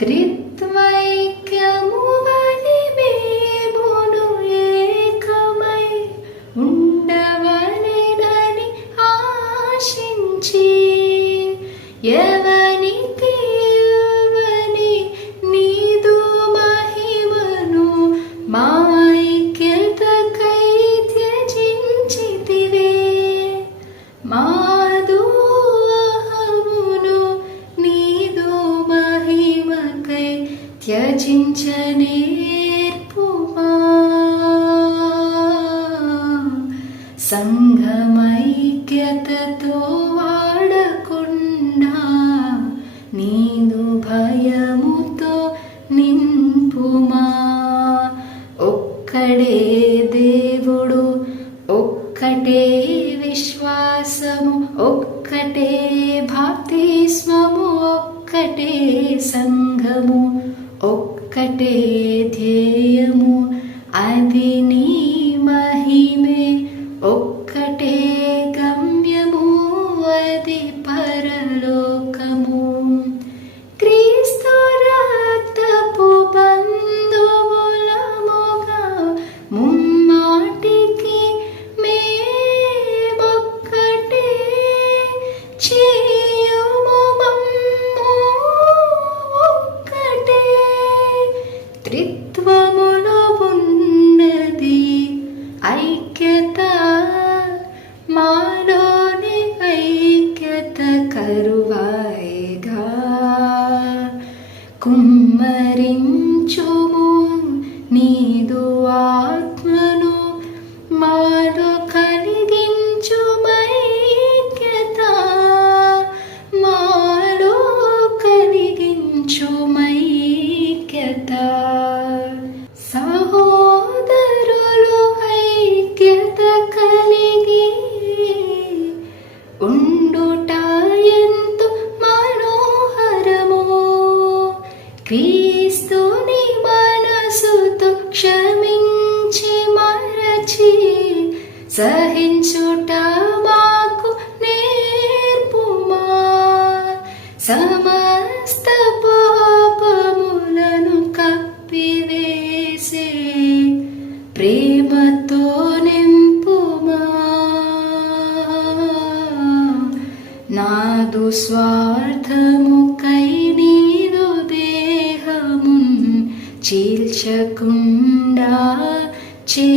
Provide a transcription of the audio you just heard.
త్రిత్వైక్యము వలిమేమును ఏకమై ఉండవలెనని ఆశించి ఎవనికి ఇవ్వని నీదు మహిమను మా ఐక్యతకై త్యజించితివే. మాదు అహమును నీదు మహిమకై త్యజించనేర్పుమా. సంఘమైక్యతతో వాడకుండా నీదు భయముతో నింపుమా. ఒక్కడే దేవుడు, ఒక్కటే విశ్వాసము, ఒక్కటే బాప్తిస్మము, ఒక్కటే సంఘము, ఒక్కటే ధ్యేయము, అది నీ మహిమే. ఒక్కటే గమ్యము, అది పరలోకము. క్రీస్తు రక్తపు బంధువులముగా ముమ్మాటికి మేమొక్కటే చేయుము మమ్ము ఒక్కటే. త్రిత్వములో ఉన్నది ఐక్యత, మాలోని ఐక్యత కరువాయిగా. కుమ్మరించుము నీదు ఆత్మను, మాలో కలిగించుమైక్యత, మాలో కలిగించుమైక్యత. సహోదరులు ఐక్యత కలిగి ఉండుట ఎంతో మనోహరము. క్రీస్తుని మనసుతో క్షమించి మరచి సహించుట మాకు నేర్పుమా. సమస్త పాపములను కప్పివేసే ప్రేమతో నింపుమా. నాదు స్వార్థముకై నీదు దేహమున్ చీల్చకుండా చే